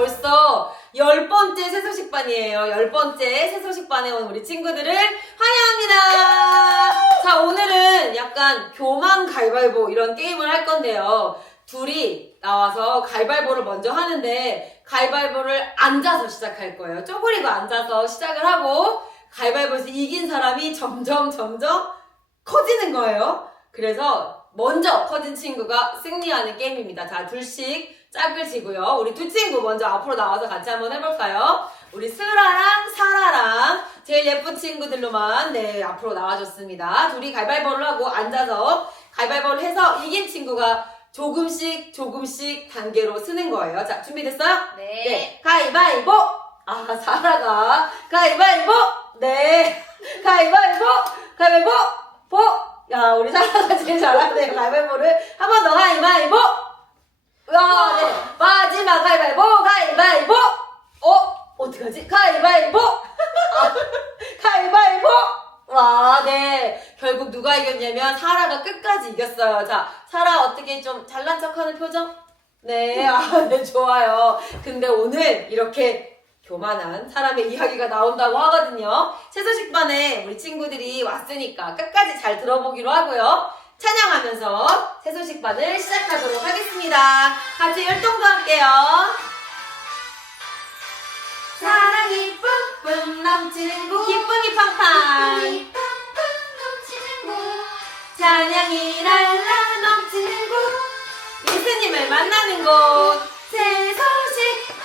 벌써 10번째 새소식반이에요. 10번째 새소식반에 온 우리 친구들을 환영합니다. 자, 오늘은 약간 교만 가위바위보 이런 게임을 할 건데요. 둘이 나와서 가위바위보를 먼저 하는데 가위바위보를 앉아서 시작할 거예요. 쪼그리고 앉아서 시작을 하고 가위바위보에서 이긴 사람이 점점 커지는 거예요. 그래서 먼저 커진 친구가 승리하는 게임입니다. 자, 둘씩 짝을 지고요. 우리 두 친구 먼저 앞으로 나와서 같이 한번 해볼까요? 우리 슬아랑 사라랑 제일 예쁜 친구들로만 앞으로 나와줬습니다. 둘이 가위바위보를 하고 앉아서 가위바위보를 해서 이긴 친구가 조금씩 단계로 쓰는 거예요. 자, 준비됐어요? 네. 가위바위보! 아, 사라가 가위바위보! 네. 가위바위보! 가위바위보! 야, 우리 사라가 제일 잘하네요. 가위바위보를 한 번 더 가위바위보! 와, 네. 마지막 가위바위보! 가위바위보! 어떡하지? 가위바위보! 가위바위보! 와, 네. 결국 누가 이겼냐면 사라가 끝까지 이겼어요. 자, 사라 어떻게 좀 잘난 척하는 표정? 네, 네, 좋아요. 근데 오늘 이렇게 교만한 사람의 이야기가 나온다고 하거든요. 새소식반에 우리 친구들이 왔으니까 끝까지 잘 들어보기로 하고요. 찬양하면서 새소식반을 시작하도록 하겠습니다. 같이 율동도 할게요. 사랑이 뿜뿜 넘치는 곳, 기쁨이 팡팡 넘치는 곳, 찬양이 랄라 넘치는 곳, 예수님을 만나는 곳, 새소식.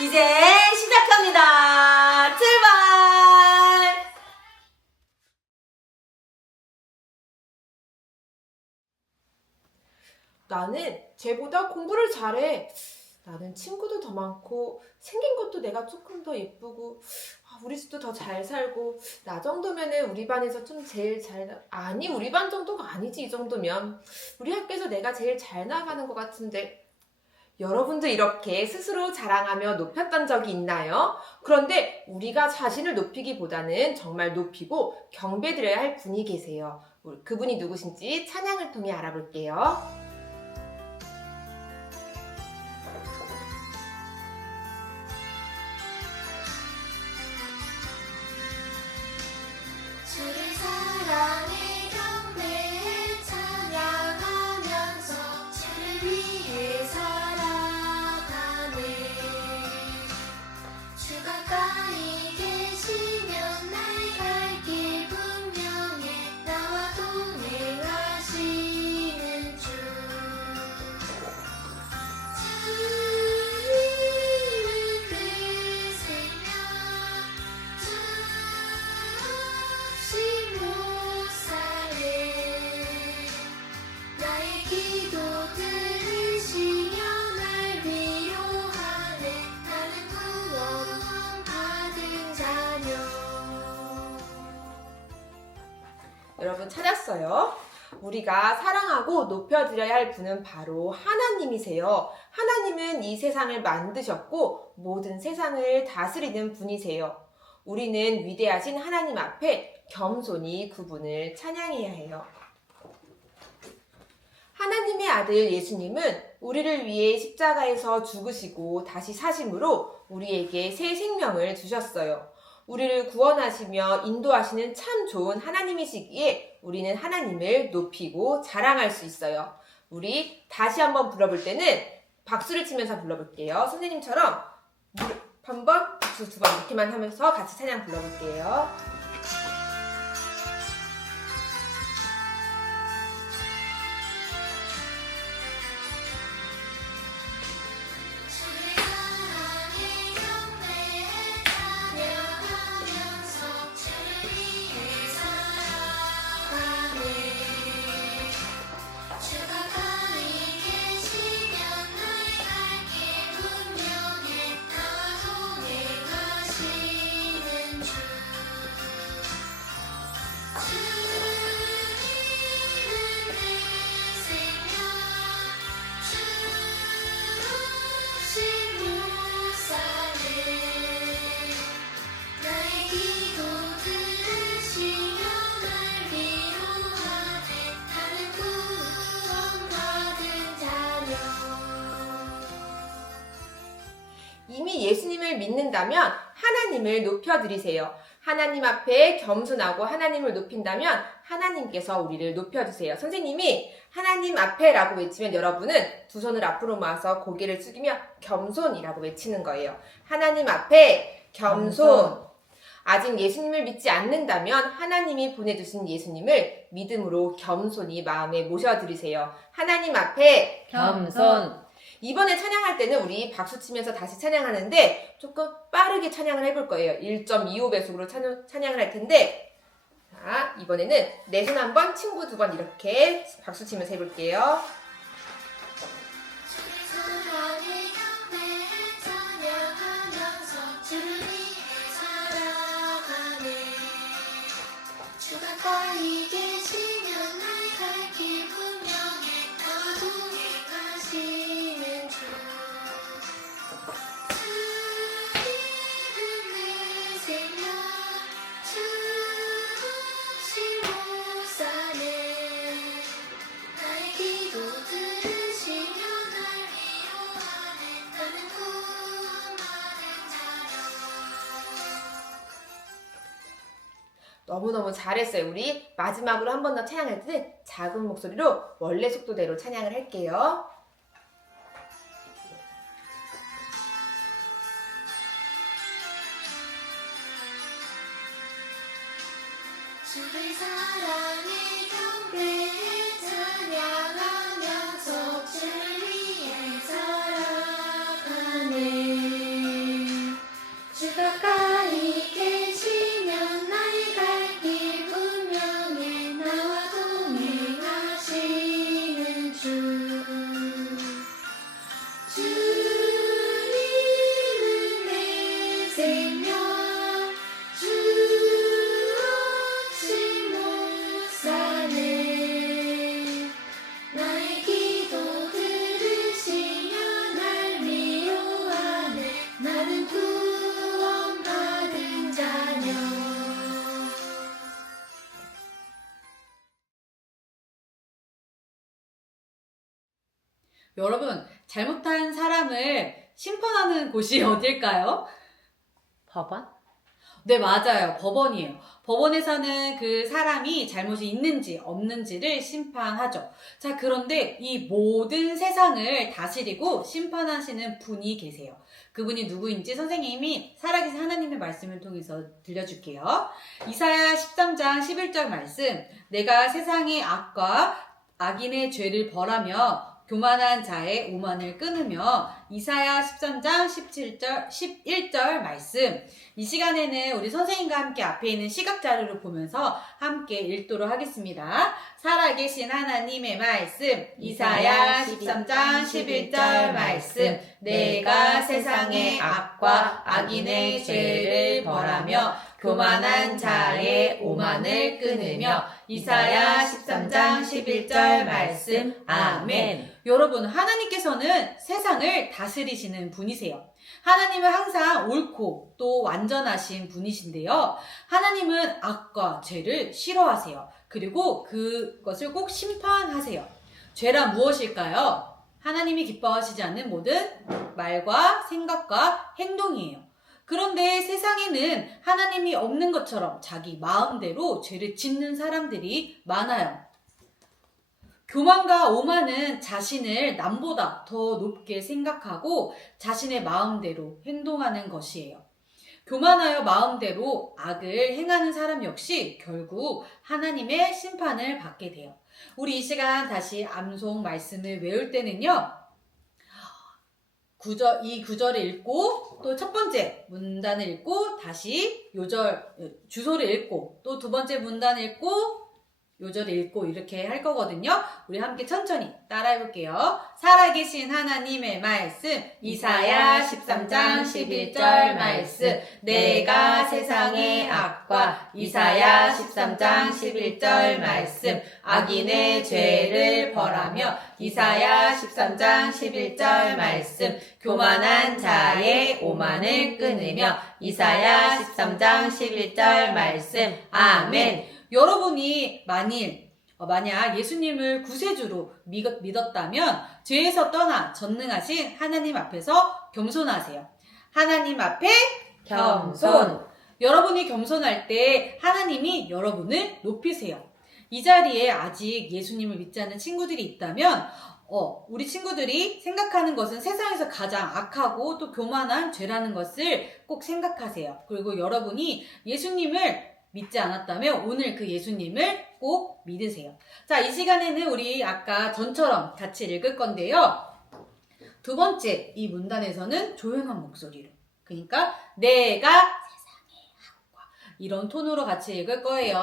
이제 시작합니다. 출발! 나는 쟤보다 공부를 잘해. 나는 친구도 더 많고 생긴 것도 내가 조금 더 예쁘고 우리 집도 더 잘 살고 나 정도면은 우리 반에서 좀 제일 아니 우리 반 정도가 아니지. 이 정도면 우리 학교에서 내가 제일 잘 나가는 것 같은데. 여러분도 이렇게 스스로 자랑하며 높였던 적이 있나요? 그런데 우리가 자신을 높이기보다는 정말 높이고 경배드려야 할 분이 계세요. 그분이 누구신지 찬양을 통해 알아볼게요. 주를 사랑해 경배해 찬양하면서 주를 위해 살아가네. 주 가까이 계시면 나의 갈 길 분명해. 나와 동행하시는 주. 주님을 드세요. 나의 기도 들으시며 날 위로하네. 나는 구원받은 자녀. 여러분 찾았어요? 우리가 사랑하고 높여드려야 할 분은 바로 하나님이세요. 하나님은 이 세상을 만드셨고 모든 세상을 다스리는 분이세요. 우리는 위대하신 하나님 앞에 겸손히 그분을 찬양해야 해요. 하나님의 아들 예수님은 우리를 위해 십자가에서 죽으시고 다시 사심으로 우리에게 새 생명을 주셨어요. 우리를 구원하시며 인도하시는 참 좋은 하나님이시기에 우리는 하나님을 높이고 자랑할 수 있어요. 우리 다시 한번 불러볼 때는 박수를 치면서 불러볼게요. 선생님처럼 한 번, 박수 두 번 이렇게만 하면서 같이 찬양 불러볼게요. 주를 사랑해 경배해 찬양하면서 주를 위해 살아가네. 주 가까이 계시면 나의 갈 길 분명해. 나와 동행하시는 주. 높인다면 하나님을 높여드리세요. 하나님 앞에 겸손하고 하나님을 높인다면 하나님께서 우리를 높여주세요. 선생님이 하나님 앞에라고 외치면 여러분은 두 손을 앞으로 모아서 고개를 숙이며 겸손이라고 외치는 거예요. 하나님 앞에 겸손. 아직 예수님을 믿지 않는다면 하나님이 보내주신 예수님을 믿음으로 겸손히 마음에 모셔드리세요. 하나님 앞에 겸손. 이번에 찬양할 때는 우리 박수 치면서 다시 찬양하는데 조금 빠르게 찬양을 해볼 거예요. 1.25배속으로 찬양을 할 텐데 자, 이번에는 내 손 한 번, 친구 두 번 이렇게 박수 치면서 해볼게요. 사랑의 경배에 찬양하면서 주를 위해 살아가네. 주가 거기 계시면 나의 갈 길 분명해. 나와 동행하시는 주. 주 이름을 세며 주시 목사네. 나의 기도 들으시며 날 위로하네. 나는 구원받은 자녀. 너무너무 잘했어요. 우리 마지막으로 한 번 더 찬양할 때는 작은 목소리로 원래 속도대로 찬양을 할게요. 주의 사랑에 경배해 찬양하면서 주를 위해 살아가네. 주가 가까이 계시면 나의 갈 길 분명해. 나와 동행하시는 주. 주님은 내 생명 주시 목사네. 나의 기도 들으시며 날 위로하네. 나는 구원받은 자녀. 여러분, 잘못한 사람을 심판하는 곳이 어딜까요? 법원? 네, 맞아요. 법원이에요. 법원에서는 그 사람이 잘못이 있는지 없는지를 심판하죠. 자, 그런데 이 모든 세상을 다스리고 심판하시는 분이 계세요. 그분이 누구인지 선생님이 살아계신 하나님의 말씀을 통해서 들려줄게요. 이사야 13장 11절 말씀. 내가 세상의 악과 악인의 죄를 벌하며 교만한 자의 오만을 끊으며. 이사야 13장 11절 말씀. 이 시간에는 우리 선생님과 함께 앞에 있는 시각자료를 보면서 함께 읽도록 하겠습니다. 살아계신 하나님의 말씀. 이사야 13장 11절 말씀. 내가 세상의 악과 악인의 죄를 벌하며 교만한 자의 오만을 끊으며. 이사야 13장 11절 말씀. 아멘. 여러분, 하나님께서는 세상을 다스리시는 분이세요. 하나님은 항상 옳고 또 완전하신 분이신데요. 하나님은 악과 죄를 싫어하세요. 그리고 그것을 꼭 심판하세요. 죄란 무엇일까요? 하나님이 기뻐하시지 않는 모든 말과 생각과 행동이에요. 그런데 세상에는 하나님이 없는 것처럼 자기 마음대로 죄를 짓는 사람들이 많아요. 교만과 오만은 자신을 남보다 더 높게 생각하고 자신의 마음대로 행동하는 것이에요. 교만하여 마음대로 악을 행하는 사람 역시 결국 하나님의 심판을 받게 돼요. 우리 이 시간 다시 암송 말씀을 외울 때는요. 이 구절을 읽고 또 첫 번째 문단을 읽고 다시 주소를 읽고 또 두 번째 문단을 읽고 요절을 읽고 이렇게 할 거거든요. 우리 함께 천천히 따라해 볼게요. 살아계신 하나님의 말씀. 이사야 13장 11절 말씀. 내가 세상의 악과. 이사야 13장 11절 말씀. 악인의 죄를 벌하며. 이사야 13장 11절 말씀. 교만한 자의 오만을 끊으며. 이사야 13장 11절 말씀. 아멘. 여러분이 만약 예수님을 구세주로 믿었다면 죄에서 떠나 전능하신 하나님 앞에서 겸손하세요. 하나님 앞에 겸손. 여러분이 겸손할 때 하나님이 여러분을 높이세요. 이 자리에 아직 예수님을 믿지 않는 친구들이 있다면 우리 친구들이 생각하는 것은 세상에서 가장 악하고 또 교만한 죄라는 것을 꼭 생각하세요. 그리고 여러분이 예수님을 믿지 않았다면 오늘 그 예수님을 꼭 믿으세요. 자, 이 시간에는 우리 아까 전처럼 같이 읽을 건데요. 두 번째, 이 문단에서는 조용한 목소리로, 그러니까 내가 세상의 학과 이런 톤으로 같이 읽을 거예요.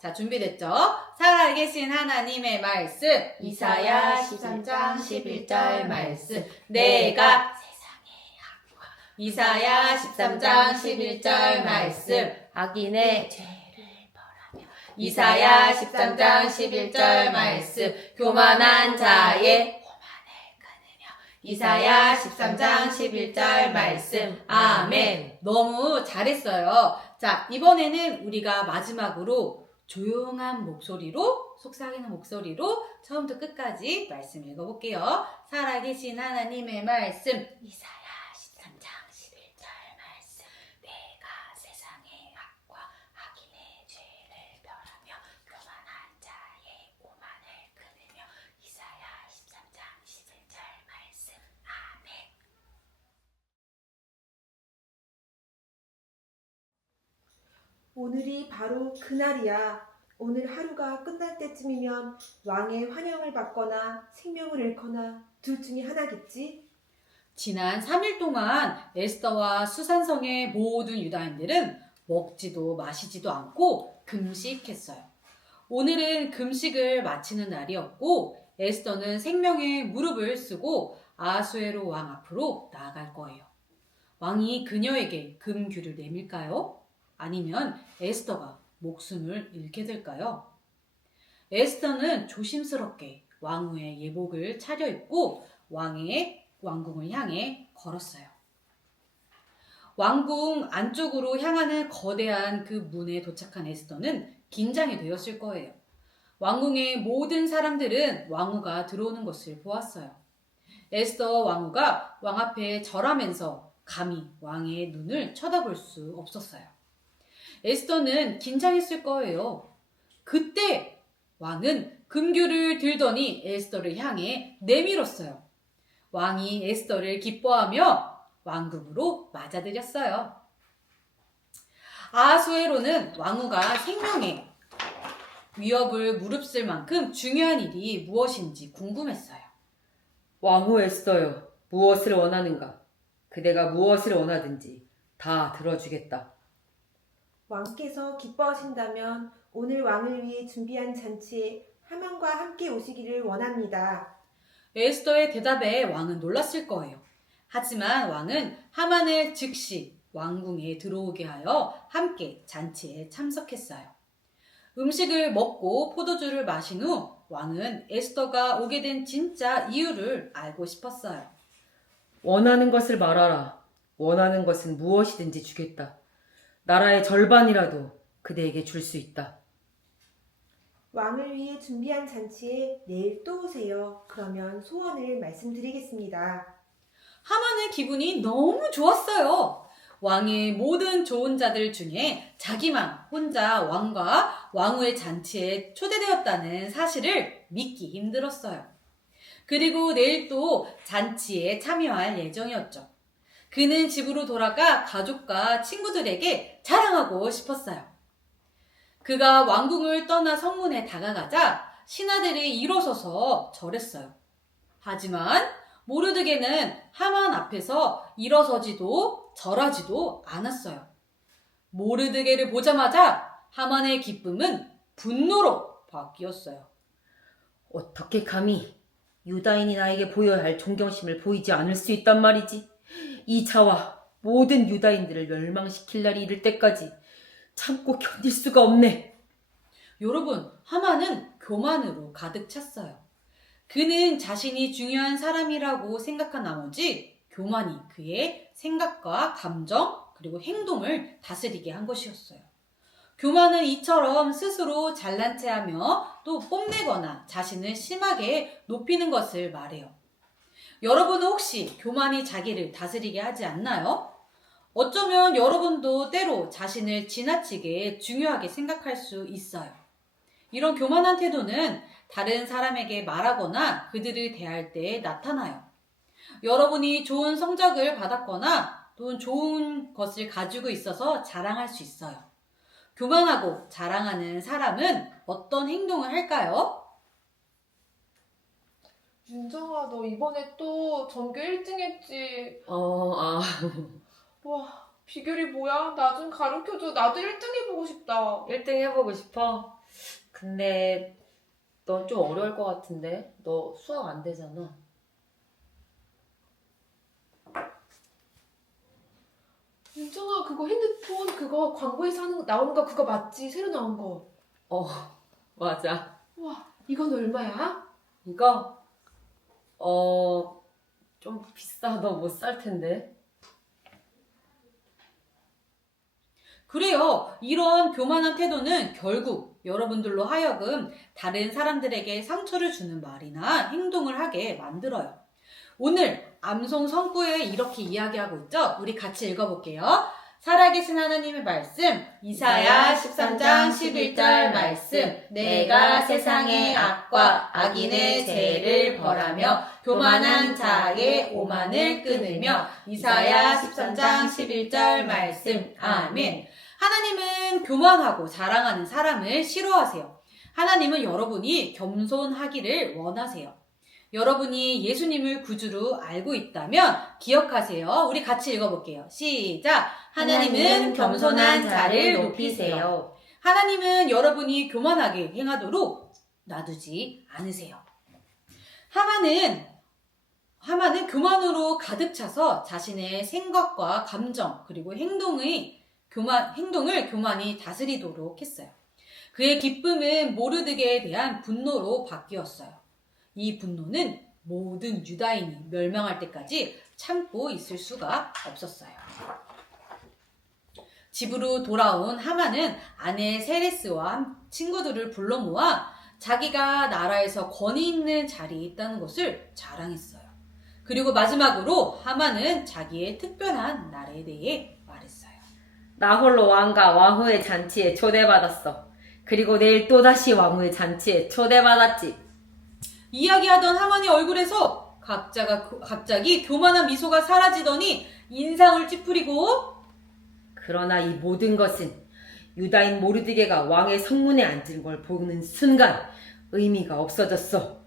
자, 준비됐죠? 살아계신 하나님의 말씀, 이사야 13장 11절 말씀. 내가 세상의 학과. 이사야 13장 11절 말씀. 악인의 죄를 벌하며. 이사야 13장 11절 말씀. 교만한 자의 이사야 13장 11절 말씀. 아멘. 너무 잘했어요. 자, 이번에는 우리가 마지막으로 조용한 목소리로, 속삭이는 목소리로 처음부터 끝까지 말씀 읽어볼게요. 살아계신 하나님의 말씀. 이사야 13장 11절 말씀. 내가 세상의 악과 악인의 죄를 멸하며 교만한 자의 오만을 끊으며. 이사야 13장 11절 말씀. 아멘. 오늘이 바로 그날이야. 오늘 하루가 끝날 때쯤이면 왕의 환영을 받거나 생명을 잃거나 둘 중에 하나겠지? 지난 3일 동안 에스더와 수산성의 모든 유다인들은 먹지도 마시지도 않고 금식했어요. 오늘은 금식을 마치는 날이었고 에스더는 생명의 무릎을 쓰고 아하수에로 왕 앞으로 나아갈 거예요. 왕이 그녀에게 금규를 내밀까요? 아니면 에스더가 목숨을 잃게 될까요? 에스더는 조심스럽게 왕후의 예복을 차려입고 왕의 왕궁을 향해 걸었어요. 왕궁 안쪽으로 향하는 거대한 그 문에 도착한 에스더는 긴장이 되었을 거예요. 왕궁의 모든 사람들은 왕후가 들어오는 것을 보았어요. 에스더 왕후가 왕 앞에 절하면서 감히 왕의 눈을 쳐다볼 수 없었어요. 에스더는 긴장했을 거예요. 그때 왕은 금규를 들더니 에스더를 향해 내밀었어요. 왕이 에스더를 기뻐하며 왕궁으로 맞아들였어요. 아하수에로는 왕후가 생명의 위협을 무릅쓸 만큼 중요한 일이 무엇인지 궁금했어요. 왕후 에스더여, 무엇을 원하는가? 그대가 무엇을 원하든지 다 들어주겠다. 왕께서 기뻐하신다면 오늘 왕을 위해 준비한 잔치에 하만과 함께 오시기를 원합니다. 에스더의 대답에 왕은 놀랐을 거예요. 하지만 왕은 하만을 즉시 왕궁에 들어오게 하여 함께 잔치에 참석했어요. 음식을 먹고 포도주를 마신 후 왕은 에스더가 오게 된 진짜 이유를 알고 싶었어요. 원하는 것을 말하라. 원하는 것은 무엇이든지 주겠다. 나라의 절반이라도 그대에게 줄 수 있다. 왕을 위해 준비한 잔치에 내일 또 오세요. 그러면 소원을 말씀드리겠습니다. 하만의 기분이 너무 좋았어요. 왕의 모든 좋은 자들 중에 자기만 혼자 왕과 왕후의 잔치에 초대되었다는 사실을 믿기 힘들었어요. 그리고 내일 또 잔치에 참여할 예정이었죠. 그는 집으로 돌아가 가족과 친구들에게 자랑하고 싶었어요. 그가 왕궁을 떠나 성문에 다가가자 신하들이 일어서서 절했어요. 하지만 모르드게는 하만 앞에서 일어서지도 절하지도 않았어요. 모르드게를 보자마자 하만의 기쁨은 분노로 바뀌었어요. 어떻게 감히 유다인이 나에게 보여야 할 존경심을 보이지 않을 수 있단 말이지. 이 자와 모든 유다인들을 멸망시킬 날이 이를 때까지 참고 견딜 수가 없네. 여러분, 하만은 교만으로 가득 찼어요. 그는 자신이 중요한 사람이라고 생각한 나머지 교만이 그의 생각과 감정 그리고 행동을 다스리게 한 것이었어요. 교만은 이처럼 스스로 잘난 체하며 또 뽐내거나 자신을 심하게 높이는 것을 말해요. 여러분은 혹시 교만이 자기를 다스리게 하지 않나요? 어쩌면 여러분도 때로 자신을 지나치게 중요하게 생각할 수 있어요. 이런 교만한 태도는 다른 사람에게 말하거나 그들을 대할 때 나타나요. 여러분이 좋은 성적을 받았거나 또는 좋은 것을 가지고 있어서 자랑할 수 있어요. 교만하고 자랑하는 사람은 어떤 행동을 할까요? 윤정아, 너 이번에 또 전교 1등 했지? 와, 비결이 뭐야? 나 좀 가르쳐줘. 나도 1등 해보고 싶다. 1등 해보고 싶어? 근데 넌 좀 어려울 것 같은데? 너 수학 안 되잖아. 윤정아, 그거 핸드폰 그거 광고에서 나오는 거 그거 맞지? 새로 나온 거. 맞아. 와, 이건 얼마야? 이거? 좀 비싸. 너 못 살 텐데. 그래요. 이런 교만한 태도는 결국 여러분들로 하여금 다른 사람들에게 상처를 주는 말이나 행동을 하게 만들어요. 오늘 암송 성구에 이렇게 이야기하고 있죠? 우리 같이 읽어볼게요. 살아계신 하나님의 말씀, 이사야 13장 11절 말씀. 내가 세상의 악과 악인의 죄를 벌하며 교만한 자의 오만을 끊으며. 이사야 13장 11절 말씀. 아멘. 하나님은 교만하고 자랑하는 사람을 싫어하세요. 하나님은 여러분이 겸손하기를 원하세요. 여러분이 예수님을 구주로 알고 있다면 기억하세요. 우리 같이 읽어볼게요. 시작! 하나님은 겸손한 자를 높이세요. 하나님은 여러분이 교만하게 행하도록 놔두지 않으세요. 하만은 교만으로 가득 차서 자신의 생각과 감정 그리고 행동을 교만이 다스리도록 했어요. 그의 기쁨은 모르드게에 대한 분노로 바뀌었어요. 이 분노는 모든 유다인이 멸망할 때까지 참고 있을 수가 없었어요. 집으로 돌아온 하만은 아내 세레스와 친구들을 불러 모아 자기가 나라에서 권위 있는 자리에 있다는 것을 자랑했어요. 그리고 마지막으로 하만은 자기의 특별한 나라에 대해 말했어요. 나 홀로 왕과 왕후의 잔치에 초대받았어. 그리고 내일 또다시 왕후의 잔치에 초대받았지. 이야기하던 하만의 얼굴에서 갑자기 교만한 미소가 사라지더니 인상을 찌푸리고, 그러나 이 모든 것은 유다인 모르드게가 왕의 성문에 앉은 걸 보는 순간 의미가 없어졌어.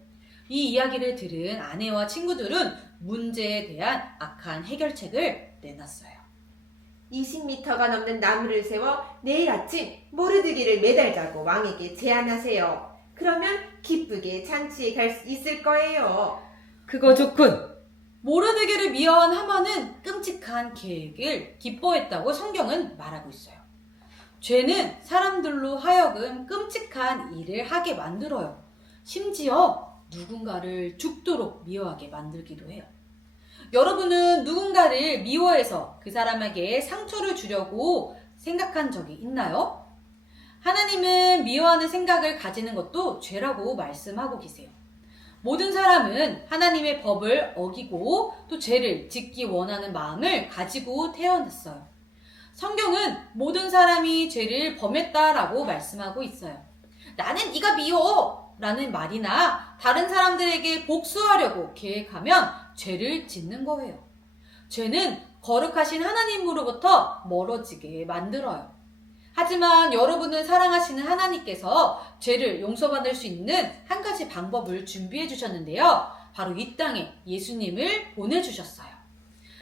이 이야기를 들은 아내와 친구들은 문제에 대한 악한 해결책을 내놨어요. 20m가 넘는 나무를 세워 내일 아침 모르드기를 매달자고 왕에게 제안하세요. 그러면 기쁘게 잔치에 갈 수 있을 거예요. 그거 좋군. 모르드게를 미워한 하만은 끔찍한 계획을 기뻐했다고 성경은 말하고 있어요. 죄는 사람들로 하여금 끔찍한 일을 하게 만들어요. 심지어 누군가를 죽도록 미워하게 만들기도 해요. 여러분은 누군가를 미워해서 그 사람에게 상처를 주려고 생각한 적이 있나요? 하나님은 미워하는 생각을 가지는 것도 죄라고 말씀하고 계세요. 모든 사람은 하나님의 법을 어기고 또 죄를 짓기 원하는 마음을 가지고 태어났어요. 성경은 모든 사람이 죄를 범했다라고 말씀하고 있어요. 나는 네가 미워! 라는 말이나 다른 사람들에게 복수하려고 계획하면 죄를 짓는 거예요. 죄는 거룩하신 하나님으로부터 멀어지게 만들어요. 하지만 여러분은 사랑하시는 하나님께서 죄를 용서받을 수 있는 한 가지 방법을 준비해 주셨는데요. 바로 이 땅에 예수님을 보내주셨어요.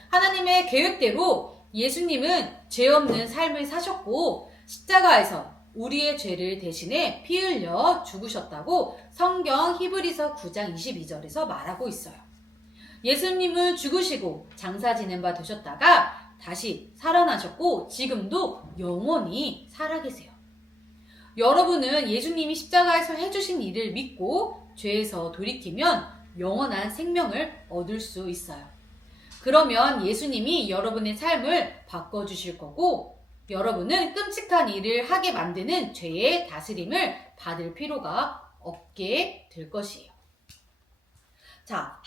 하나님의 계획대로 예수님은 죄 없는 삶을 사셨고 십자가에서 우리의 죄를 대신해 피 흘려 죽으셨다고 성경 히브리서 9장 22절에서 말하고 있어요. 예수님은 죽으시고 장사 지낸 바 되셨다가 다시 살아나셨고 지금도 영원히 살아계세요. 여러분은 예수님이 십자가에서 해주신 일을 믿고 죄에서 돌이키면 영원한 생명을 얻을 수 있어요. 그러면 예수님이 여러분의 삶을 바꿔주실 거고 여러분은 끔찍한 일을 하게 만드는 죄의 다스림을 받을 필요가 없게 될 것이에요. 자,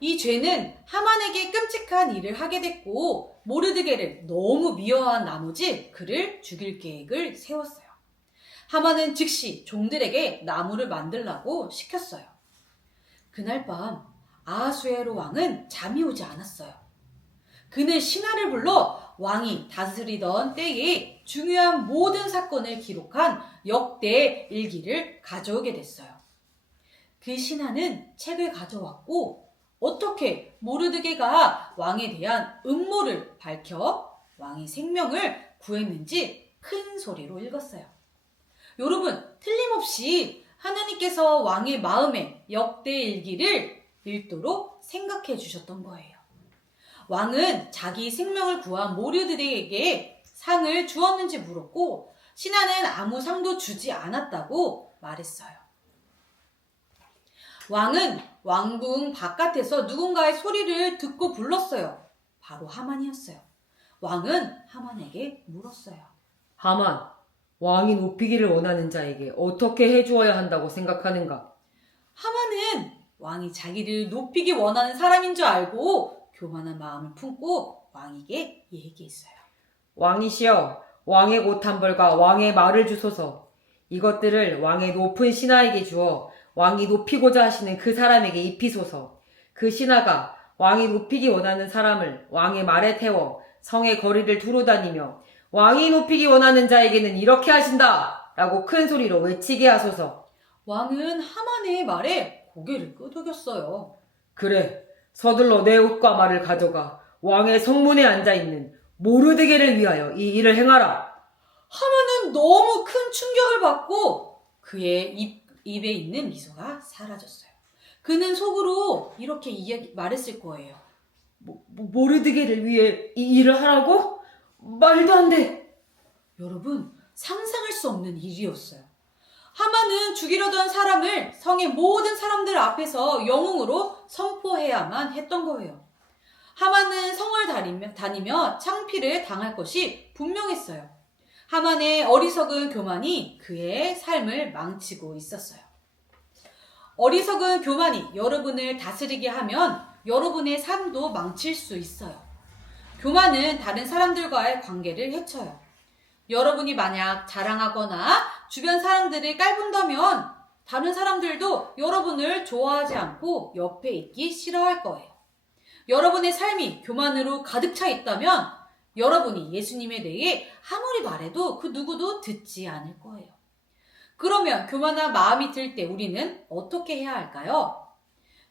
이 죄는 하만에게 끔찍한 일을 하게 됐고 모르드게를 너무 미워한 나머지 그를 죽일 계획을 세웠어요. 하만은 즉시 종들에게 나무를 만들라고 시켰어요. 그날 밤 아하수에로 왕은 잠이 오지 않았어요. 그는 신하를 불러 왕이 다스리던 때의 중요한 모든 사건을 기록한 역대 일기를 가져오게 됐어요. 그 신하는 책을 가져왔고 어떻게 모르드게가 왕에 대한 음모를 밝혀 왕의 생명을 구했는지 큰 소리로 읽었어요. 여러분, 틀림없이 하나님께서 왕의 마음에 역대 일기를 읽도록 생각해 주셨던 거예요. 왕은 자기 생명을 구한 모르드게에게 상을 주었는지 물었고 신하는 아무 상도 주지 않았다고 말했어요. 왕은 왕궁 바깥에서 누군가의 소리를 듣고 불렀어요. 바로 하만이었어요. 왕은 하만에게 물었어요. 하만, 왕이 높이기를 원하는 자에게 어떻게 해주어야 한다고 생각하는가? 하만은 왕이 자기를 높이기 원하는 사람인 줄 알고 교만한 마음을 품고 왕에게 얘기했어요. 왕이시여, 왕의 옷 한 벌과 왕의 말을 주소서. 이것들을 왕의 높은 신하에게 주어 왕이 높이고자 하시는 그 사람에게 입히소서. 그 신하가 왕이 높이기 원하는 사람을 왕의 말에 태워 성의 거리를 두루 다니며 왕이 높이기 원하는 자에게는 이렇게 하신다! 라고 큰 소리로 외치게 하소서. 왕은 하만의 말에 고개를 끄덕였어요. 그래, 서둘러 내 옷과 말을 가져가 왕의 성문에 앉아있는 모르드게를 위하여 이 일을 행하라. 하만은 너무 큰 충격을 받고 그의 입에 있는 미소가 사라졌어요. 그는 속으로 이렇게 말했을 거예요. 모르드게를 위해 이 일을 하라고? 말도 안 돼. 여러분, 상상할 수 없는 일이었어요. 하만은 죽이려던 사람을 성의 모든 사람들 앞에서 영웅으로 선포해야만 했던 거예요. 하만은 성을 다니며 창피를 당할 것이 분명했어요. 하만의 어리석은 교만이 그의 삶을 망치고 있었어요. 어리석은 교만이 여러분을 다스리게 하면 여러분의 삶도 망칠 수 있어요. 교만은 다른 사람들과의 관계를 해쳐요. 여러분이 만약 자랑하거나 주변 사람들을 깔본다면 다른 사람들도 여러분을 좋아하지 않고 옆에 있기 싫어할 거예요. 여러분의 삶이 교만으로 가득 차 있다면 여러분이 예수님에 대해 아무리 말해도 그 누구도 듣지 않을 거예요. 그러면 교만한 마음이 들 때 우리는 어떻게 해야 할까요?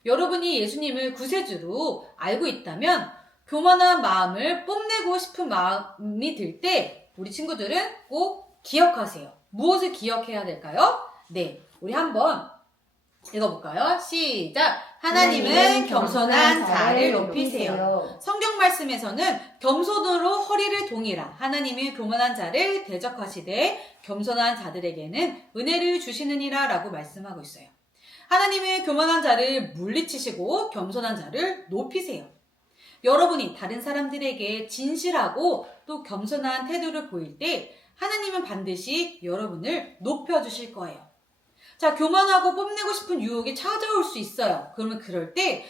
여러분이 예수님을 구세주로 알고 있다면 교만한 마음을 뽐내고 싶은 마음이 들 때 우리 친구들은 꼭 기억하세요. 무엇을 기억해야 될까요? 네, 우리 한번 읽어볼까요? 시작! 하나님은 겸손한 자를 높이세요. 성경 말씀에서는 겸손으로 허리를 동이라 하나님이 교만한 자를 대적하시되 겸손한 자들에게는 은혜를 주시느니라 라고 말씀하고 있어요. 하나님은 교만한 자를 물리치시고 겸손한 자를 높이세요. 여러분이 다른 사람들에게 진실하고 또 겸손한 태도를 보일 때 하나님은 반드시 여러분을 높여주실 거예요. 자, 교만하고 뽐내고 싶은 유혹이 찾아올 수 있어요. 그러면 그럴 때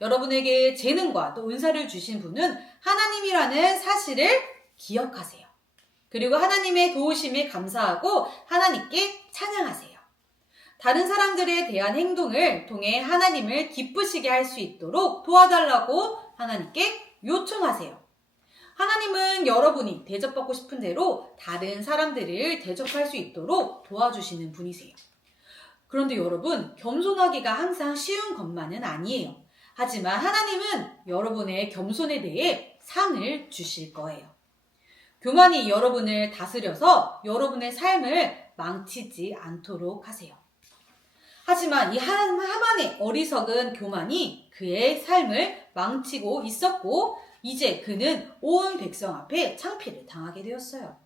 여러분에게 재능과 또 은사를 주신 분은 하나님이라는 사실을 기억하세요. 그리고 하나님의 도우심에 감사하고 하나님께 찬양하세요. 다른 사람들에 대한 행동을 통해 하나님을 기쁘시게 할 수 있도록 도와달라고 하나님께 요청하세요. 하나님은 여러분이 대접받고 싶은 대로 다른 사람들을 대접할 수 있도록 도와주시는 분이세요. 그런데 여러분, 겸손하기가 항상 쉬운 것만은 아니에요. 하지만 하나님은 여러분의 겸손에 대해 상을 주실 거예요. 교만이 여러분을 다스려서 여러분의 삶을 망치지 않도록 하세요. 하지만 이 하만의 어리석은 교만이 그의 삶을 망치고 있었고 이제 그는 온 백성 앞에 창피를 당하게 되었어요.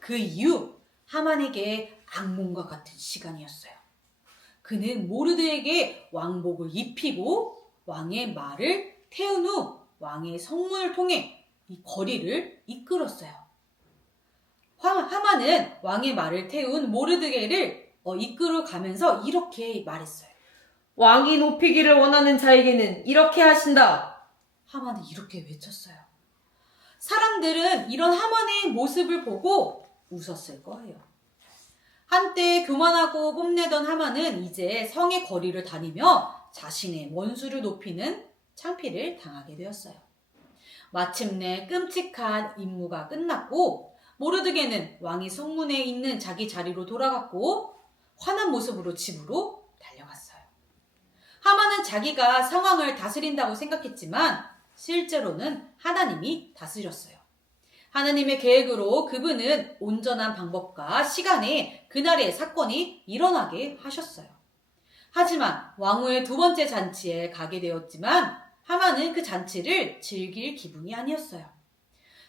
그 이후 하만에게 악몽과 같은 시간이었어요. 그는 모르드에게 왕복을 입히고 왕의 말을 태운 후 왕의 성문을 통해 이 거리를 이끌었어요. 하만은 왕의 말을 태운 모르드게를 이끌어 가면서 이렇게 말했어요. 왕이 높이기를 원하는 자에게는 이렇게 하신다. 하만은 이렇게 외쳤어요. 사람들은 이런 하만의 모습을 보고 웃었을 거예요. 한때 교만하고 뽐내던 하만은 이제 성의 거리를 다니며 자신의 원수를 높이는 창피를 당하게 되었어요. 마침내 끔찍한 임무가 끝났고 모르드게는 왕이 성문에 있는 자기 자리로 돌아갔고 화난 모습으로 집으로 달려갔어요. 하만은 자기가 상황을 다스린다고 생각했지만 실제로는 하나님이 다스렸어요. 하나님의 계획으로 그분은 온전한 방법과 시간에 그날의 사건이 일어나게 하셨어요. 하지만 왕후의 두 번째 잔치에 가게 되었지만 하만은 그 잔치를 즐길 기분이 아니었어요.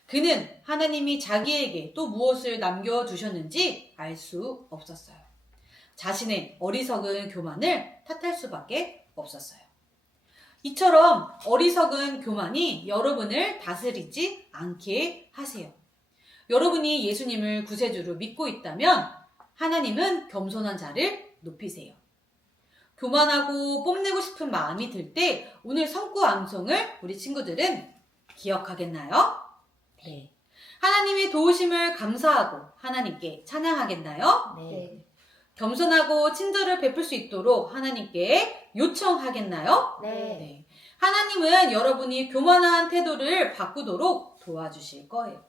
그는 하나님이 자기에게 또 무엇을 남겨두셨는지 알 수 없었어요. 자신의 어리석은 교만을 탓할 수밖에 없었어요. 이처럼 어리석은 교만이 여러분을 다스리지 않게 하세요. 여러분이 예수님을 구세주로 믿고 있다면 하나님은 겸손한 자를 높이세요. 교만하고 뽐내고 싶은 마음이 들 때 오늘 성구 암송을 우리 친구들은 기억하겠나요? 네. 하나님의 도우심을 감사하고 하나님께 찬양하겠나요? 네. 겸손하고 친절을 베풀 수 있도록 하나님께 요청하겠나요? 네. 하나님은 여러분이 교만한 태도를 바꾸도록 도와주실 거예요.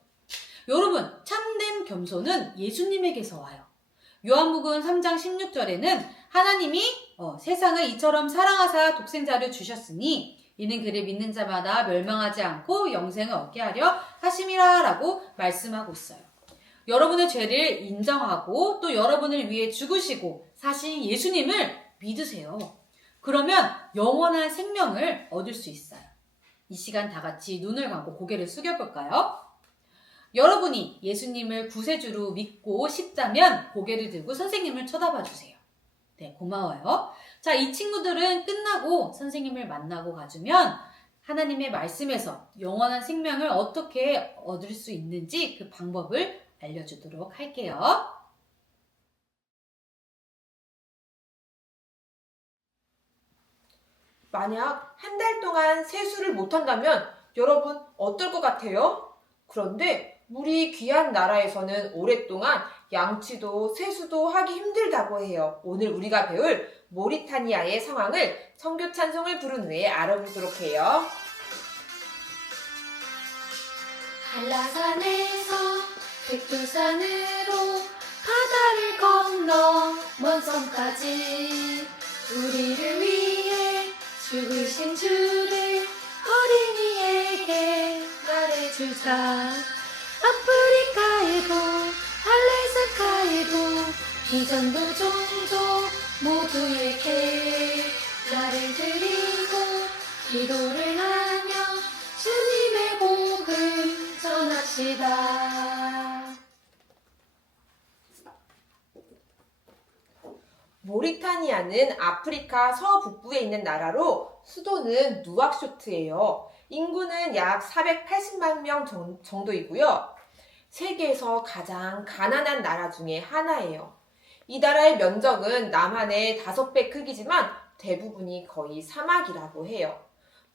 여러분, 참된 겸손은 예수님에게서 와요. 요한복음 3장 16절에는 하나님이 세상을 이처럼 사랑하사 독생자를 주셨으니 이는 그를 믿는 자마다 멸망하지 않고 영생을 얻게 하려 하심이라 라고 말씀하고 있어요. 여러분의 죄를 인정하고 또 여러분을 위해 죽으시고 사신 예수님을 믿으세요. 그러면 영원한 생명을 얻을 수 있어요. 이 시간 다 같이 눈을 감고 고개를 숙여볼까요? 여러분이 예수님을 구세주로 믿고 싶다면 고개를 들고 선생님을 쳐다봐 주세요. 네, 고마워요. 자, 이 친구들은 끝나고 선생님을 만나고 가주면 하나님의 말씀에서 영원한 생명을 어떻게 얻을 수 있는지 그 방법을 알려주도록 할게요. 만약 한 달 동안 세수를 못한다면 여러분 어떨 것 같아요? 그런데 우리 귀한 나라에서는 오랫동안 양치도 세수도 하기 힘들다고 해요. 오늘 우리가 배울 모리타니아의 상황을 성교 찬송을 부른 후에 알아보도록 해요. 한라산에서 백두산으로 바다를 건너 먼 섬까지 우리를 위해 죽으신 주를 어린이에게 말해주자. 아프리카에도 알래스카에도 비전도 종족 모두에게 나를 드리고 기도를 하며 주님의 복을 전합시다. 모리타니아는 아프리카 서북부에 있는 나라로 수도는 누악쇼트예요. 인구는 약 480만 명 정도이고요. 세계에서 가장 가난한 나라 중에 하나예요. 이 나라의 면적은 남한의 5배 크기지만 대부분이 거의 사막이라고 해요.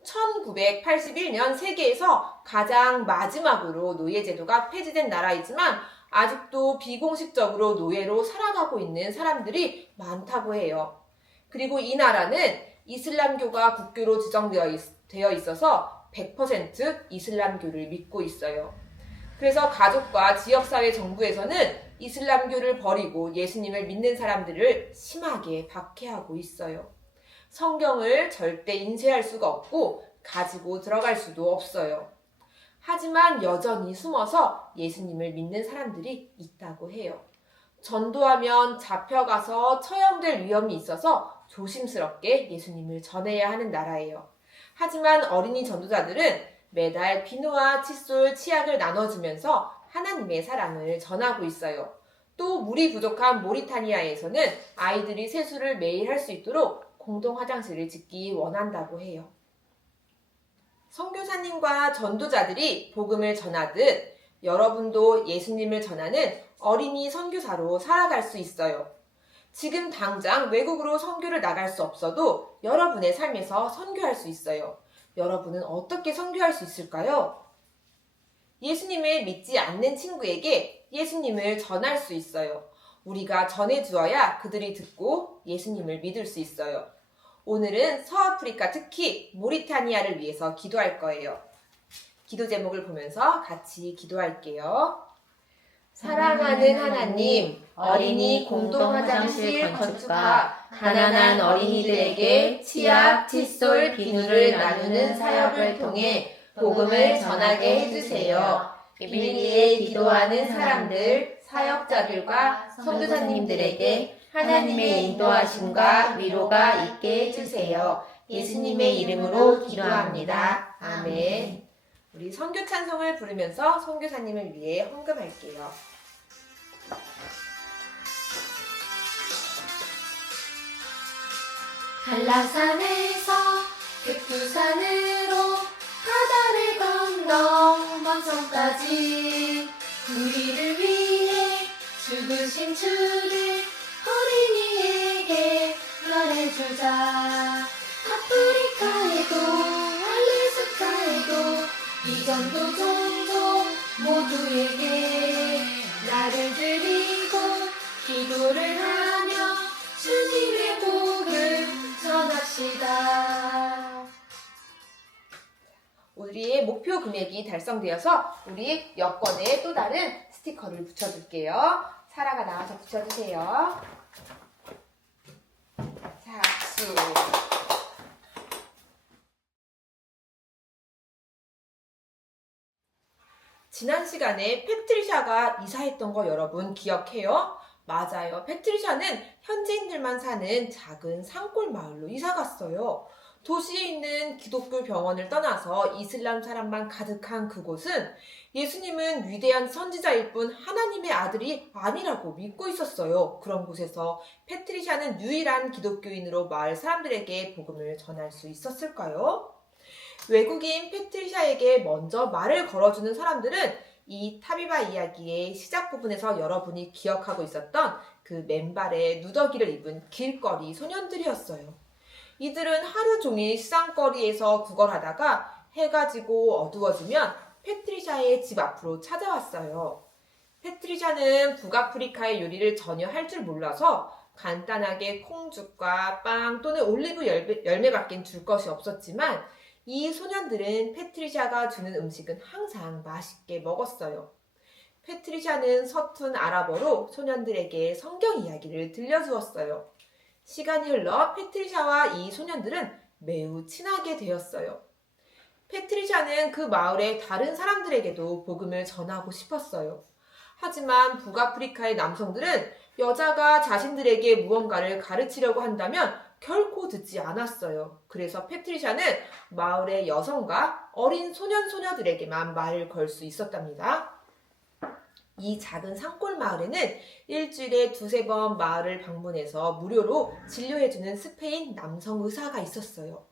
1981년 세계에서 가장 마지막으로 노예제도가 폐지된 나라이지만 아직도 비공식적으로 노예로 살아가고 있는 사람들이 많다고 해요. 그리고 이 나라는 이슬람교가 국교로 지정되어 있어서 100% 이슬람교를 믿고 있어요. 그래서 가족과 지역사회 정부에서는 이슬람교를 버리고 예수님을 믿는 사람들을 심하게 박해하고 있어요. 성경을 절대 인쇄할 수가 없고 가지고 들어갈 수도 없어요. 하지만 여전히 숨어서 예수님을 믿는 사람들이 있다고 해요. 전도하면 잡혀가서 처형될 위험이 있어서 조심스럽게 예수님을 전해야 하는 나라예요. 하지만 어린이 전도자들은 매달 비누와 칫솔, 치약을 나눠주면서 하나님의 사랑을 전하고 있어요. 또 물이 부족한 모리타니아에서는 아이들이 세수를 매일 할 수 있도록 공동 화장실을 짓기 원한다고 해요. 선교사님과 전도자들이 복음을 전하듯 여러분도 예수님을 전하는 어린이 선교사로 살아갈 수 있어요. 지금 당장 외국으로 선교를 나갈 수 없어도 여러분의 삶에서 선교할 수 있어요. 여러분은 어떻게 선교할 수 있을까요? 예수님을 믿지 않는 친구에게 예수님을 전할 수 있어요. 우리가 전해주어야 그들이 듣고 예수님을 믿을 수 있어요. 오늘은 서아프리카, 특히 모리타니아를 위해서 기도할 거예요. 기도 제목을 보면서 같이 기도할게요. 사랑하는 하나님, 어린이 공동화장실 건축과 가난한 어린이들에게 치약, 칫솔, 비누를 나누는 사역을 통해 복음을 전하게 해주세요. 비밀리에 기도하는 사람들, 사역자들과 선교사님들에게 하나님의 인도하심과 위로가 있게 해주세요. 예수님의 이름으로 기도합니다. 아멘. 우리 선교 찬송을 부르면서 선교사님을 위해 헌금할게요. 한라산에서 백두산으로 바다를 건너 먼섬까지 우리를 위해 죽으신 주를 어린이에게 말해주자. 아프리카에도 알래스카에도 이전도 종족 모두에게 나를 드리고 기도를 하며 주님의 복을 전합시다. 우리의 목표 금액이 달성되어서 우리 여권에 또 다른 스티커를 붙여줄게요. 사라가 나와서 붙여주세요. 자, 박수. 지난 시간에 패트리샤가 이사했던 거 여러분 기억해요? 맞아요. 패트리샤는 현지인들만 사는 작은 산골 마을로 이사 갔어요. 도시에 있는 기독교 병원을 떠나서 이슬람 사람만 가득한 그곳은 예수님은 위대한 선지자일 뿐 하나님의 아들이 아니라고 믿고 있었어요. 그런 곳에서 패트리샤는 유일한 기독교인으로 마을 사람들에게 복음을 전할 수 있었을까요? 외국인 패트리샤에게 먼저 말을 걸어주는 사람들은 이 타비바 이야기의 시작 부분에서 여러분이 기억하고 있었던 그 맨발에 누더기를 입은 길거리 소년들이었어요. 이들은 하루 종일 시장거리에서 구걸하다가 해가 지고 어두워지면 패트리샤의 집 앞으로 찾아왔어요. 패트리샤는 북아프리카의 요리를 전혀 할 줄 몰라서 간단하게 콩죽과 빵 또는 올리브 열매밖엔 줄 것이 없었지만 이 소년들은 패트리샤가 주는 음식은 항상 맛있게 먹었어요. 패트리샤는 서툰 아랍어로 소년들에게 성경 이야기를 들려주었어요. 시간이 흘러 패트리샤와 이 소년들은 매우 친하게 되었어요. 패트리샤는 그 마을의 다른 사람들에게도 복음을 전하고 싶었어요. 하지만 북아프리카의 남성들은 여자가 자신들에게 무언가를 가르치려고 한다면 결코 듣지 않았어요. 그래서 패트리샤는 마을의 여성과 어린 소년, 소녀들에게만 말을 걸 수 있었답니다. 이 작은 산골 마을에는 일주일에 2-3번 마을을 방문해서 무료로 진료해주는 스페인 남성 의사가 있었어요.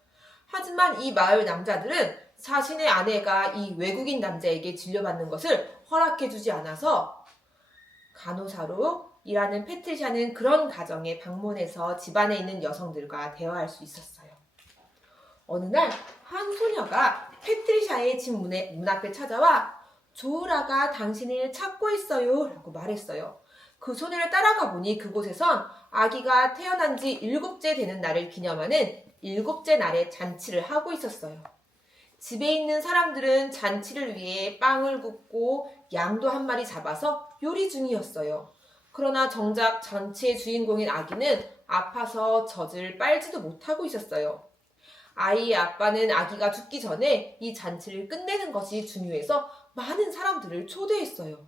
하지만 이 마을 남자들은 자신의 아내가 이 외국인 남자에게 진료받는 것을 허락해주지 않아서 간호사로 일하는 패트리샤는 그런 가정에 방문해서 집안에 있는 여성들과 대화할 수 있었어요. 어느 날 한 소녀가 패트리샤의 집 문 앞에 찾아와 조우라가 당신을 찾고 있어요 라고 말했어요. 그 소녀를 따라가 보니 그곳에선 아기가 태어난 지 7째 되는 날을 기념하는 7째 날의 잔치를 하고 있었어요. 집에 있는 사람들은 잔치를 위해 빵을 굽고 양도 한 마리 잡아서 요리 중이었어요. 그러나 정작 잔치의 주인공인 아기는 아파서 젖을 빨지도 못하고 있었어요. 아이의 아빠는 아기가 죽기 전에 이 잔치를 끝내는 것이 중요해서 많은 사람들을 초대했어요.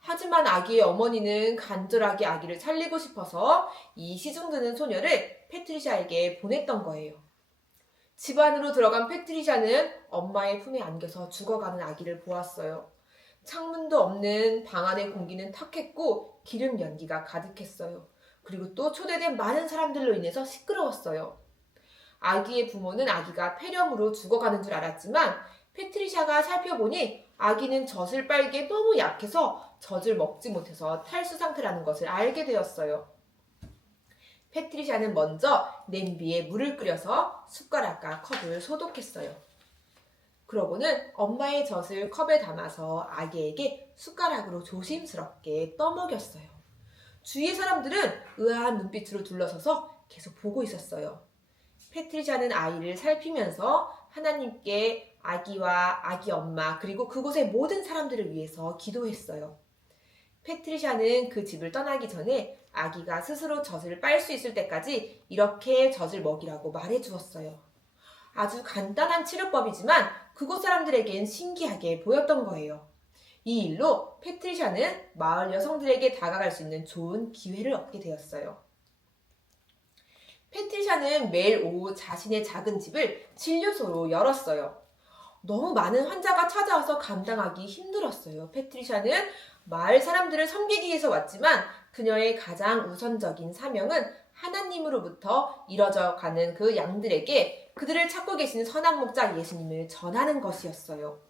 하지만 아기의 어머니는 간절하게 아기를 살리고 싶어서 이 시중드는 소녀를 패트리샤에게 보냈던 거예요. 집 안으로 들어간 패트리샤는 엄마의 품에 안겨서 죽어가는 아기를 보았어요. 창문도 없는 방 안의 공기는 탁했고 기름 연기가 가득했어요. 그리고 또 초대된 많은 사람들로 인해서 시끄러웠어요. 아기의 부모는 아기가 폐렴으로 죽어가는 줄 알았지만 패트리샤가 살펴보니 아기는 젖을 빨기에 너무 약해서 젖을 먹지 못해서 탈수 상태라는 것을 알게 되었어요. 패트리샤는 먼저 냄비에 물을 끓여서 숟가락과 컵을 소독했어요. 그러고는 엄마의 젖을 컵에 담아서 아기에게 숟가락으로 조심스럽게 떠먹였어요. 주위의 사람들은 의아한 눈빛으로 둘러서서 계속 보고 있었어요. 패트리샤는 아이를 살피면서 하나님께 아기와 아기 엄마 그리고 그곳의 모든 사람들을 위해서 기도했어요. 패트리샤는 그 집을 떠나기 전에 아기가 스스로 젖을 빨 수 있을 때까지 이렇게 젖을 먹이라고 말해주었어요. 아주 간단한 치료법이지만 그곳 사람들에겐 신기하게 보였던 거예요. 이 일로 패트리샤는 마을 여성들에게 다가갈 수 있는 좋은 기회를 얻게 되었어요. 패트리샤는 매일 오후 자신의 작은 집을 진료소로 열었어요. 너무 많은 환자가 찾아와서 감당하기 힘들었어요. 패트리샤는 마을 사람들을 섬기기 위해서 왔지만 그녀의 가장 우선적인 사명은 하나님으로부터 이뤄져 가는 그 양들에게 그들을 찾고 계신 선한 목자 예수님을 전하는 것이었어요.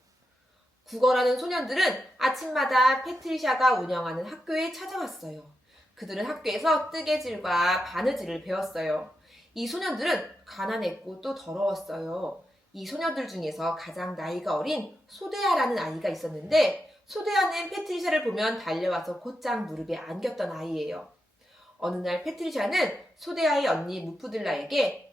구걸하는 소년들은 아침마다 패트리샤가 운영하는 학교에 찾아왔어요. 그들은 학교에서 뜨개질과 바느질을 배웠어요. 이 소년들은 가난했고 또 더러웠어요. 이 소녀들 중에서 가장 나이가 어린 소데아라는 아이가 있었는데 소데아는 패트리샤를 보면 달려와서 곧장 무릎에 안겼던 아이예요. 어느 날 패트리샤는 소데아의 언니 무프들라에게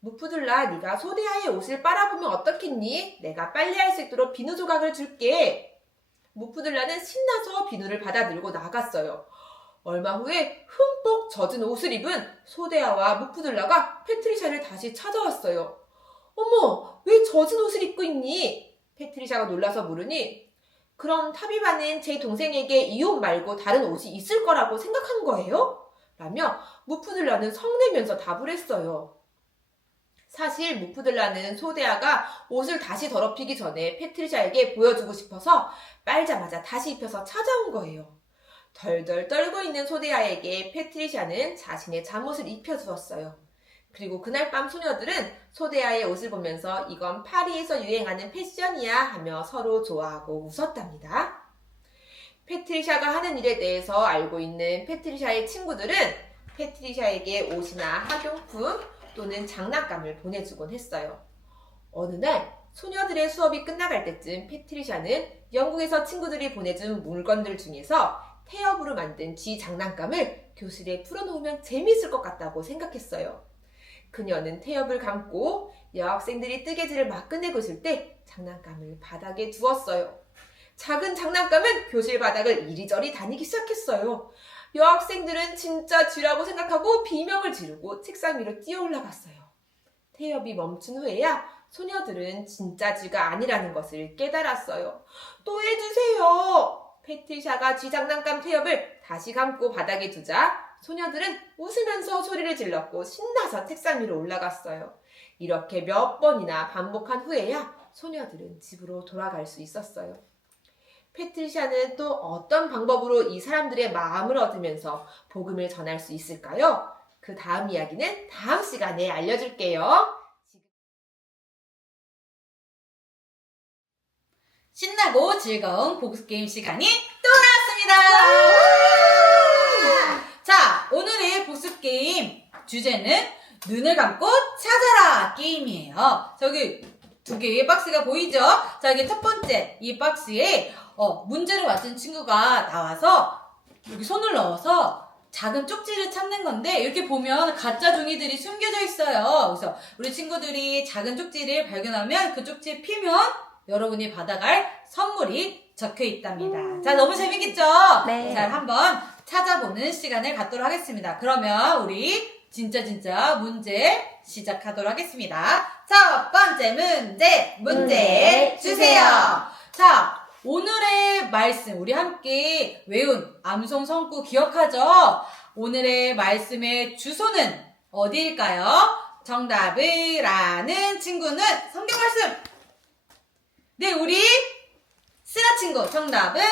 무프들라, 네가 소데아의 옷을 빨아보면 어떻겠니? 내가 빨래할 수 있도록 비누 조각을 줄게. 무프들라는 신나서 비누를 받아들고 나갔어요. 얼마 후에 흠뻑 젖은 옷을 입은 소데아와 무프들라가 패트리샤를 다시 찾아왔어요. 어머, 왜 젖은 옷을 입고 있니? 패트리샤가 놀라서 물으니 그럼 타비바는 제 동생에게 이 옷 말고 다른 옷이 있을 거라고 생각한 거예요? 라며 무프들라는 성내면서 답을 했어요. 사실 무프들라는 소데아가 옷을 다시 더럽히기 전에 패트리샤에게 보여주고 싶어서 빨자마자 다시 입혀서 찾아온 거예요. 덜덜 떨고 있는 소데아에게 패트리샤는 자신의 잠옷을 입혀주었어요. 그리고 그날 밤 소녀들은 소데아의 옷을 보면서 이건 파리에서 유행하는 패션이야 하며 서로 좋아하고 웃었답니다. 패트리샤가 하는 일에 대해서 알고 있는 패트리샤의 친구들은 패트리샤에게 옷이나 학용품 또는 장난감을 보내주곤 했어요. 어느 날 소녀들의 수업이 끝나갈 때쯤 패트리샤는 영국에서 친구들이 보내준 물건들 중에서 태엽으로 만든 쥐 장난감을 교실에 풀어놓으면 재미있을 것 같다고 생각했어요. 그녀는 태엽을 감고 여학생들이 뜨개질을 막 끝내고 있을 때 장난감을 바닥에 두었어요. 작은 장난감은 교실 바닥을 이리저리 다니기 시작했어요. 여학생들은 진짜 쥐라고 생각하고 비명을 지르고 책상 위로 뛰어 올라갔어요. 태엽이 멈춘 후에야 소녀들은 진짜 쥐가 아니라는 것을 깨달았어요. 또 해주세요. 패트리샤가 쥐 장난감 태엽을 다시 감고 바닥에 두자 소녀들은 웃으면서 소리를 질렀고 신나서 책상 위로 올라갔어요. 이렇게 몇 번이나 반복한 후에야 소녀들은 집으로 돌아갈 수 있었어요. 패트리샤는 또 어떤 방법으로 이 사람들의 마음을 얻으면서 복음을 전할 수 있을까요? 그 다음 이야기는 다음 시간에 알려줄게요. 신나고 즐거운 복습게임 시간이 또 나왔습니다. 자, 오늘의 복습게임 주제는 눈을 감고 찾아라 게임이에요. 저기 두 개의 박스가 보이죠? 자, 여기 첫 번째 이 박스에 문제를 맞춘 친구가 나와서 여기 손을 넣어서 작은 쪽지를 찾는 건데 이렇게 보면 가짜 종이들이 숨겨져 있어요. 그래서 우리 친구들이 작은 쪽지를 발견하면 그 쪽지에 피면 여러분이 받아갈 선물이 적혀 있답니다. 자, 너무 재밌겠죠? 네. 자, 한번 찾아보는 시간을 갖도록 하겠습니다. 그러면 우리 진짜 문제 시작하도록 하겠습니다. 첫 번째 문제 주세요. 자, 오늘의 말씀 우리 함께 외운 암송 성구 기억하죠? 오늘의 말씀의 주소는 어디일까요? 정답을 아는 친구는 성경 말씀. 네, 우리 쓰라 친구 정답은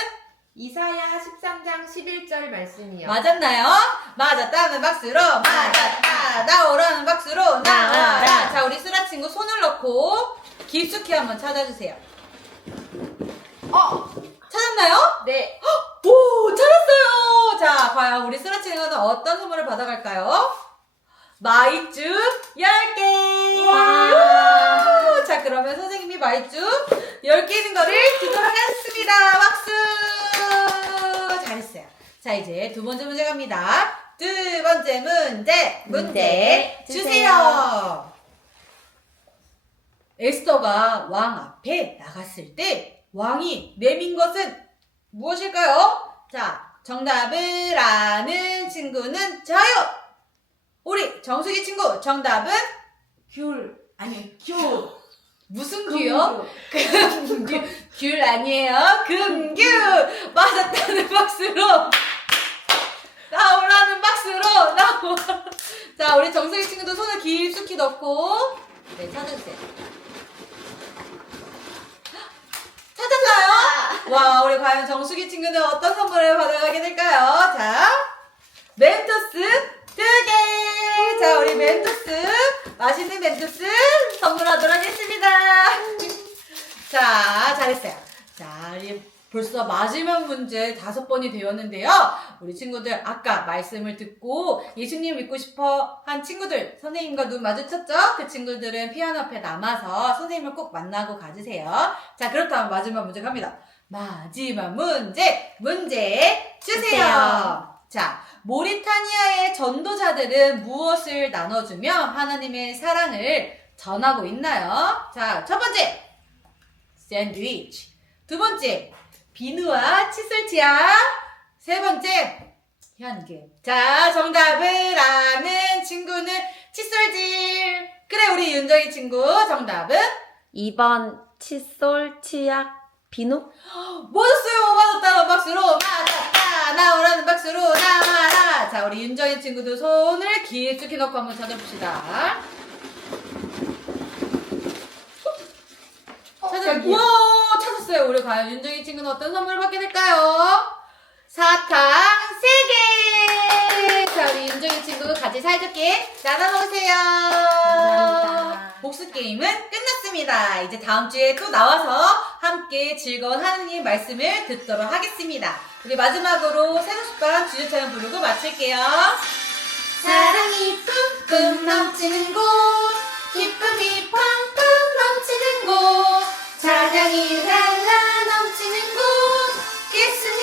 이사야 13장 11절 말씀이요. 맞았나요? 맞았다는 박수로 맞았다. 나오라는 박수로 나와라. 자, 우리 쓰라 친구 손을 넣고 깊숙이 한번 찾아주세요. 찾았나요? 네. 오, 찾았어요. 자, 과연 우리 쓰라 친구는 어떤 선물을 받아갈까요? 마이쮸 10개. 와. 자, 그러면 선생님이 말주 10개 있는 거를 주도록 하겠습니다. 박수! 잘했어요. 자, 이제 두 번째 문제 갑니다. 두 번째 문제 주세요. 에스더가 왕 앞에 나갔을 때 왕이 내민 것은 무엇일까요? 자, 정답을 아는 친구는 저요! 우리 정수기 친구 정답은 귤. 무슨 귤요? 귤 아니에요. 금귤. 맞았다는 박수로 나오라는 박수로 나오. 자, 우리 정수기 친구도 손을 깊숙이 넣고 네, 찾아주세요. 찾았나요? 와, 우리 과연 정수기 친구는 어떤 선물을 받아가게 될까요? 자, 멘토스 2개. 자, 우리 멘토스 맛있는 멘토스 선물하도록 하겠습니다. 자, 잘했어요. 자, 우리 벌써 마지막 문제 5번이 되었는데요. 우리 친구들 아까 말씀을 듣고 예수님 믿고 싶어 한 친구들 선생님과 눈 마주쳤죠? 그 친구들은 피아노 앞에 남아서 선생님을 꼭 만나고 가주세요. 자, 그렇다면 마지막 문제 갑니다. 마지막 문제 주세요. 자, 모리타니아의 전도자들은 무엇을 나눠주며 하나님의 사랑을 전하고 있나요? 자, 첫 번째 샌드위치, 두 번째 비누와 칫솔치약, 세 번째 향기. 자, 정답을 아는 친구는 칫솔질. 그래, 우리 윤정이 친구 정답은 2번 칫솔, 치약, 비누? 뭐였어요? 맞았다는 박수로 맞았다 나오라는 박수로 나와라. 자, 우리 윤정이 친구도 손을 깊숙이 넣고 한번 찾아봅시다. 우와, 찾았어요. 우리 과연 윤정이 친구는 어떤 선물을 받게 될까요? 사탕 3개. 자, 우리 윤정이 친구 같이 사이좋게 나눠놓으세요. 감사합니다. 복수 게임은 끝났습니다. 이제 다음 주에 또 나와서 함께 즐거운 하느님 말씀을 듣도록 하겠습니다. 우리 마지막으로 새노숙반 주제찬양 부르고 마칠게요. 사랑이 뿜뿜 넘치는 곳 기쁨이 펑펑 넘치는 곳 찬양이 랄라 넘치는 곳 예수님